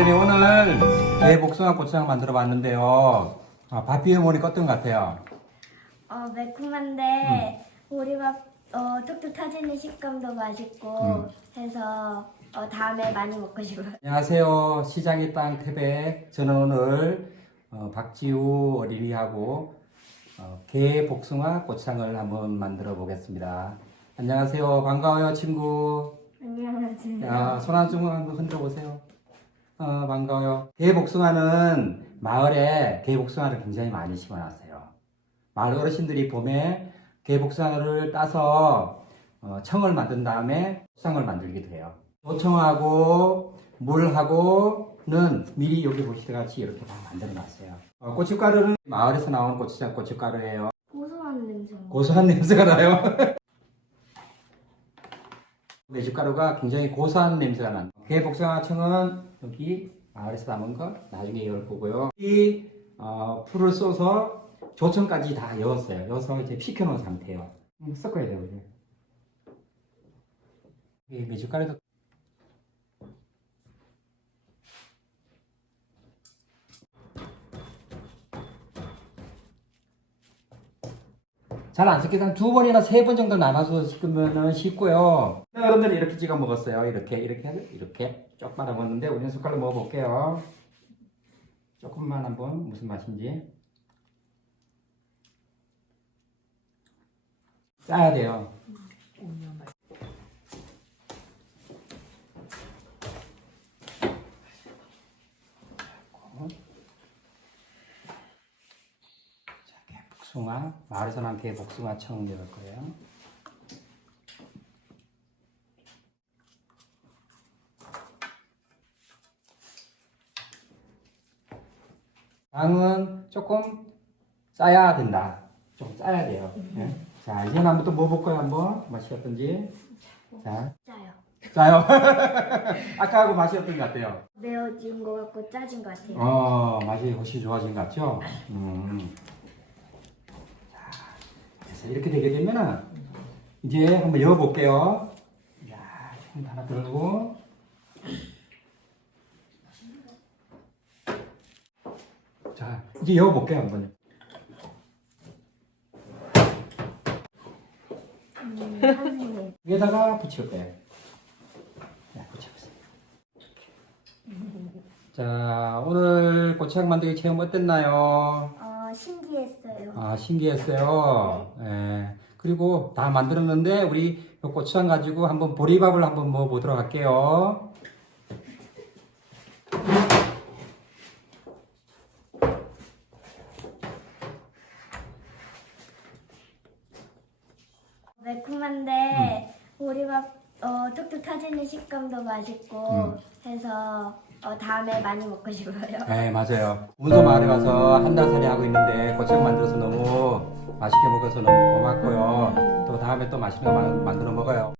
선생님이 오늘 대복숭아 고추장 만들어 봤는데요. 아, 밥 비벼 어떤 것 같아요? 어, 매콤한데 보리밥 어, 뚝뚝 터지는 식감도 맛있고 해서 어, 다음에 많이 먹고 싶어요. 안녕하세요. 시장의 땅 태백. 저는 오늘 어, 박지우 어린이하고 어, 게 복숭아 고추장을 한번 만들어 보겠습니다. 안녕하세요. 반가워요, 친구. 안녕하세요. 야, 손한 좀 한번 흔들어 보세요. 어, 반가워요. 개복숭아는 마을에 개복숭아를 굉장히 많이 심어놨어요. 마을 어르신들이 봄에 개복숭아를 따서 어, 청을 만든 다음에 수상을 만들기도 해요. 도청하고 물하고는 미리 여기 보시다 같이 이렇게 다 만들어놨어요. 어, 고춧가루는 마을에서 나온 고추장 고춧가루예요. 고소한 냄새. 고소한 냄새가 나요. 메주가루가 굉장히 고소한 냄새가 난다. 개복숭아청은 여기 마을에서 남은 거 나중에 열 거고요. 이 어, 풀을 쏘서 조청까지 다 여었어요. 여어서 이제 식혀놓은 상태예요. 음, 섞어야 돼요. 이제. 이 메주가루도 잘 안 섞여서 한 두 번이나 세 번 정도 나눠서 씻으면 쉽고요. 어른들은 이렇게 찍어 먹었어요. 이렇게 이렇게 해서 이렇게 조금만 먹었는데 우리는 숟갈로 먹어볼게요. 조금만 한번 무슨 맛인지 짜야 돼요. 자, 개 복숭아 마을에서 난 개복숭아 청 넣을 거예요. 당은 조금 짜야 된다. 좀 짜야 돼요. 예? 자, 이제 한번 또 먹어볼까요? 한번 맛이 어떤지. 자, 짜요. 짜요. 아까하고 맛이 어떤 것 같아요? 매워진 것 같고 짜진 것 같아요. 어, 맛이 훨씬 좋아진 것 같죠? 음. 자, 그래서 이렇게 되게 되면은 이제 한번 열어볼게요. 야, 좀 하나 들고. 자, 이제 열어볼게요, 한번. 위에다가 붙일 거예요. 자, 붙여보세요. 자, 오늘 고추장 만들기 체험 어땠나요? 어, 신기했어요. 아, 신기했어요. 예. 그리고 다 만들었는데, 우리 요 고추장 가지고 한번 보리밥을 한번 먹어 보도록 할게요. 매콤한데 보리밥 어, 뚝뚝 터지는 식감도 맛있고 해서 어, 다음에 많이 먹고 싶어요. 네, 맞아요. 운소 마을에 가서 한달 살이 하고 있는데, 고추장 만들어서 너무 맛있게 먹어서 너무 고맙고요. 또 다음에 또 맛있는 거 만- 만들어 먹어요.